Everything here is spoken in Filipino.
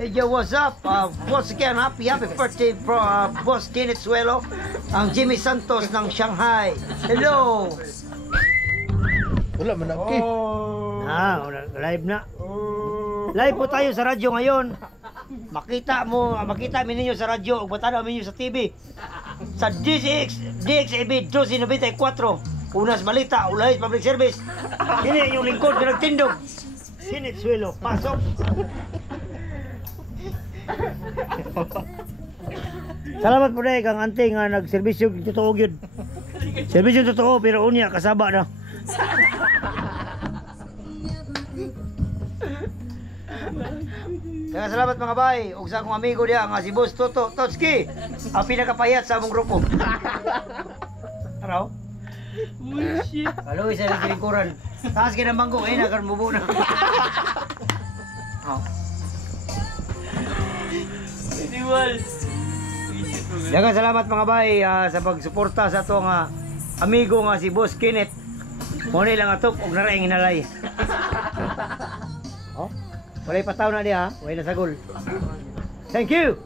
Hey yo, what's up? Once again, happy birthday Boss Kenneth Suelo, ang Jimmy Santos ng Shanghai. Hello! Wala man ako. Live na. Live po tayo sa radyo ngayon. Makita ninyo sa radyo, ug matanaw ninyo sa TV. Sa DXAB 1294. Unas balita, ulay public service. Ini yung lingkod na nagtindog. Kenneth Suelo, pasok. Salamat po dahil kang ante nga nagserbisyo totoo yun. Serbisyo totoo pero unya kasaba na. Kaya salamat mga bay. Ug sa akong amigo diya nga si Boss Toto Totski, ang pinakapayat sa among grupo. Araw? Bullshit. Kaloy sa lingkuran. Taas ka ng bangko, nakan mubo na. Oh. Daghang salamat mga bay sa pagsuporta sa atong amigo nga si Boss Kenneth. Mo ni lang atok og naraing hinalay. Oh. Walay pataw na diha, way na sagol. Thank you.